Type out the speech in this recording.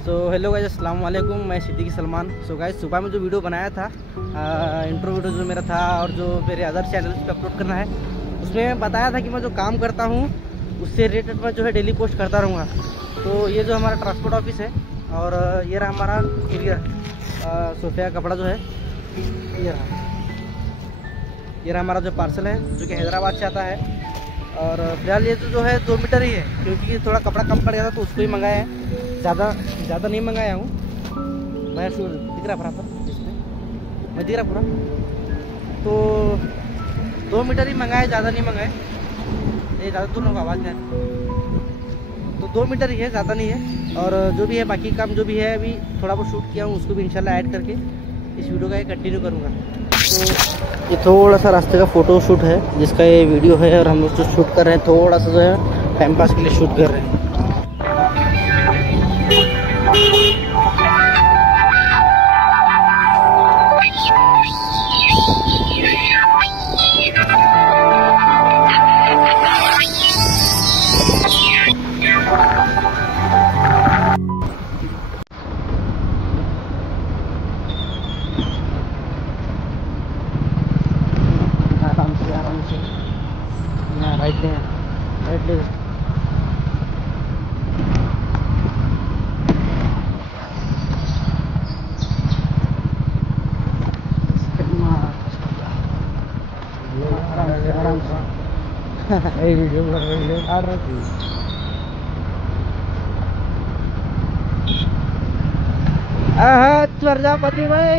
Hello guys, अस्सलाम वालेकुम। मैं सिद्दीकी सलमान। गाइस, सुबह में जो वीडियो बनाया था, इंट्रो वीडियो जो मेरा था और जो मेरे अदर चैनल्स पे अपलोड करना है, उसमें बताया था कि मैं जो काम करता हूँ उससे रिलेटेड मैं जो है डेली पोस्ट करता रहूँगा। तो ये जो हमारा ट्रांसपोर्ट ऑफिस है और ये रहा हमारा कुरियर सोफिया कपड़ा जो है, ये रहा हमारा जो पार्सल है जो कि हैदराबाद से आता है। और फिलहाल ये जो है 2 मीटर ही है, क्योंकि थोड़ा कपड़ा कम पड़ गया था तो उसको ही मंगाया है। ज़्यादा नहीं मंगाया हूँ। मैं दिख रहा बराबर जिसमें मैं दिख रहा पूरा, तो 2 मीटर ही मंगाए, ज़्यादा नहीं मंगाए। ये ज़्यादा दूर होगा आवाज़ में, तो 2 मीटर ही है, ज़्यादा नहीं है। और जो भी है बाकी काम जो भी है अभी थोड़ा बहुत शूट किया हूँ, उसको भी इंशाल्लाह ऐड करके इस वीडियो का कंटिन्यू करूँगा। तो ये थोड़ा सा रास्ते का फ़ोटो शूट है जिसका ये वीडियो है, और हम लोग जो शूट कर रहे हैं थोड़ा सा जो है टाइम पास के लिए शूट कर रहे हैं। आराम से यहाँ राइट ले आराम से वीडियो प्रजापति भाई